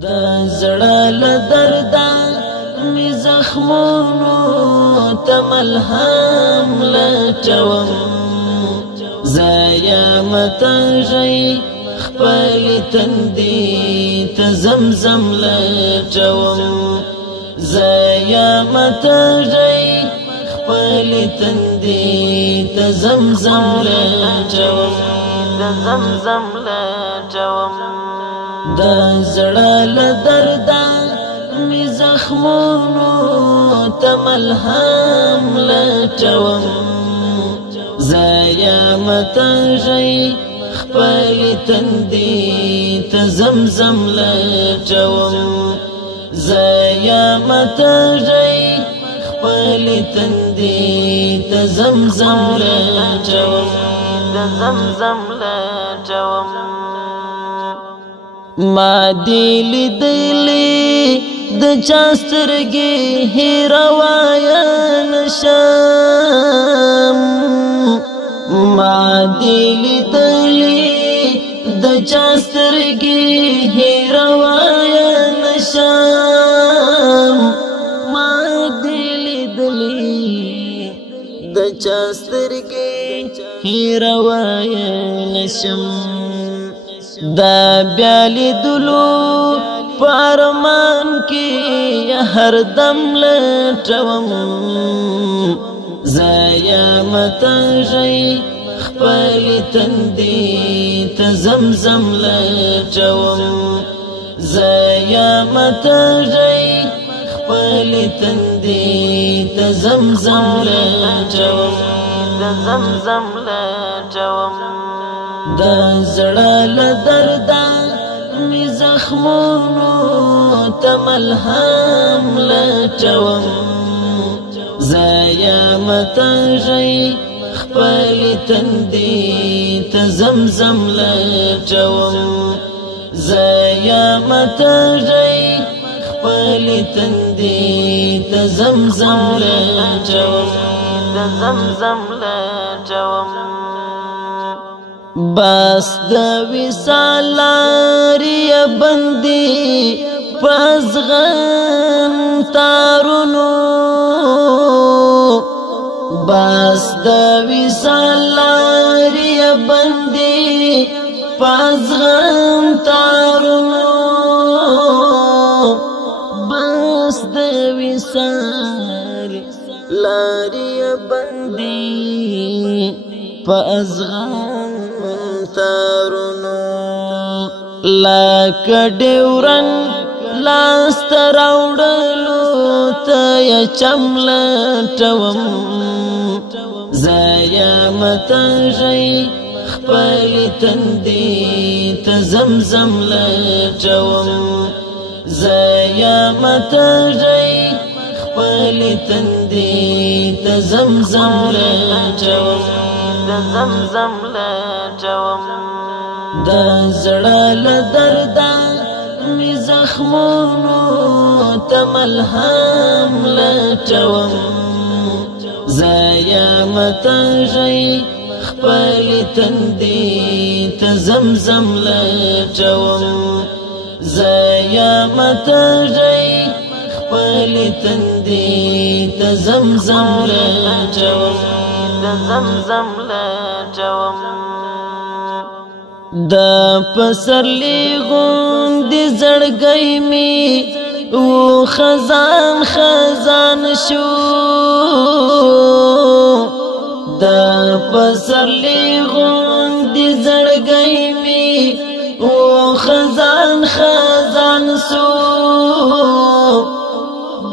د زړه له درده می زخمونو ته ملهم لټوم زایا متږی خپل تندي ته زمزم لټوم زایا متږی خپل تندي ته زمزم لټوم زمزم لټوم د زړه له درده می زخمونو ته ملهم لټوم زایا متږی خپل تندي ته زمزم لټوم زایا متږی خپل تندي ته زمزم لټوم زمزم لټوم ما دی لیدلی د چاسترګي هیروایا نشم ما دی لیدلی د چاسترګي هیروایا نشم ما دی لیدلی د چاسترګي هیروایا نشم دا بیالی دلو پارمان کی هر دم لټوم زایا متږی خپل تندي ته زمزم لټوم زایا متږی خپل تندي ته زمزم لټوم زمزم لټوم د زړه له درده می زخمونو ته ملهم لټوم زایا متږی خپل تندي ته زمزم لټوم زایا متږی خپل تندي ته زمزم لټوم زمزم لټوم بس د وصال لارې بندي پزغن تارونو بس د وصال لارې بندي پزغن تارونو بس د وصال لارې بندي پزغن تارونو لکه ډیورن لاست راوړلو ته چم لټوم زایا متږی خپل تندي ته زمزم لټوم زایا متږی خپل تندي ته زمزم لټوم زمزم لټوم د زړه له درده می زخمونو ته ملهم لټوم زایا متږی خپل تندي ته زمزم لټوم زایا متږی خپل تندي ته زمزم لټوم زمزم لټوم د پسرلی غوندې زړګی می و خزان خزان شو د پسرلی غوندې زړګی می و خزان خزان شو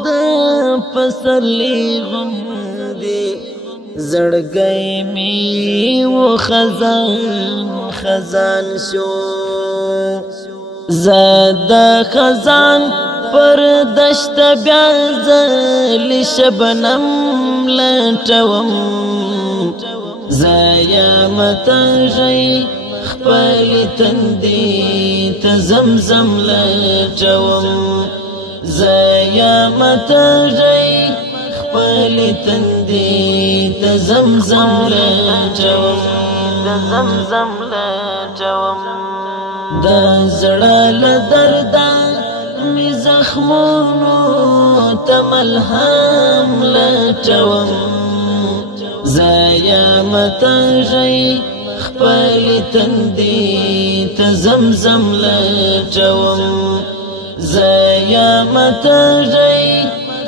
د پسرلی غوندې زړګی می و خزان خزان شو زاد خزان پر دشت بیا زل شبنم لټوم زایا متږی خپل تندي ته زمزم لټوم زایا متږی خپل تندي ته زمزم لټوم زمزم لټوم د زړه له درده زخمونو تملهم لټوم زایا متنجي خپل تندي تزمزم لټوم زایا متنجي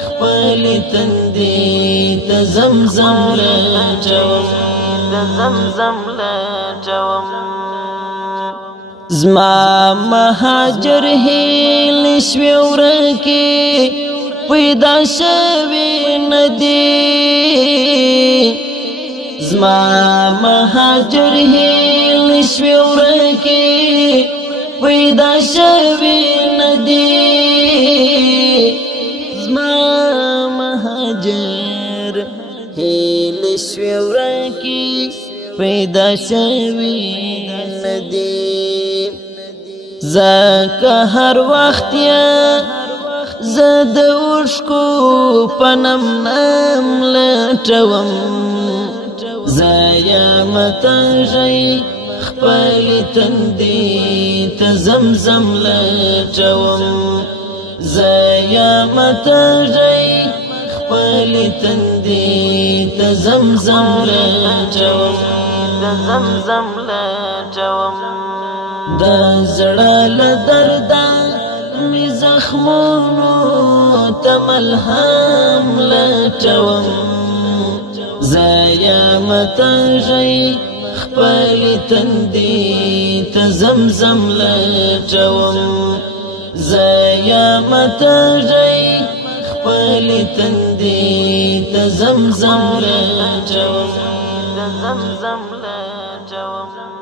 خپل تندي تزمزم لټوم تزمزم لټوم زما مهاجر هیل شوی ورکی پیدا شوی ندی زما مهاجر هیل شوی ورکی پیدا شوی ندی زما مهاجر هیل شوی ورکی پیدا شوی ندی زکه هر وخت یا زد اوشکو پنم نم لټوم زایا متنجي خپل تندي تزمزم لټوم زایا متنجي خپل تندي تزمزم لټوم تزمزم لټوم د زړه له درده مې زخمونو تملهم لټوم زایا متنجي خپل تندي تزمزم لټوم زایا متنجي خپل تندي تزمزم لټوم تزمزم لټوم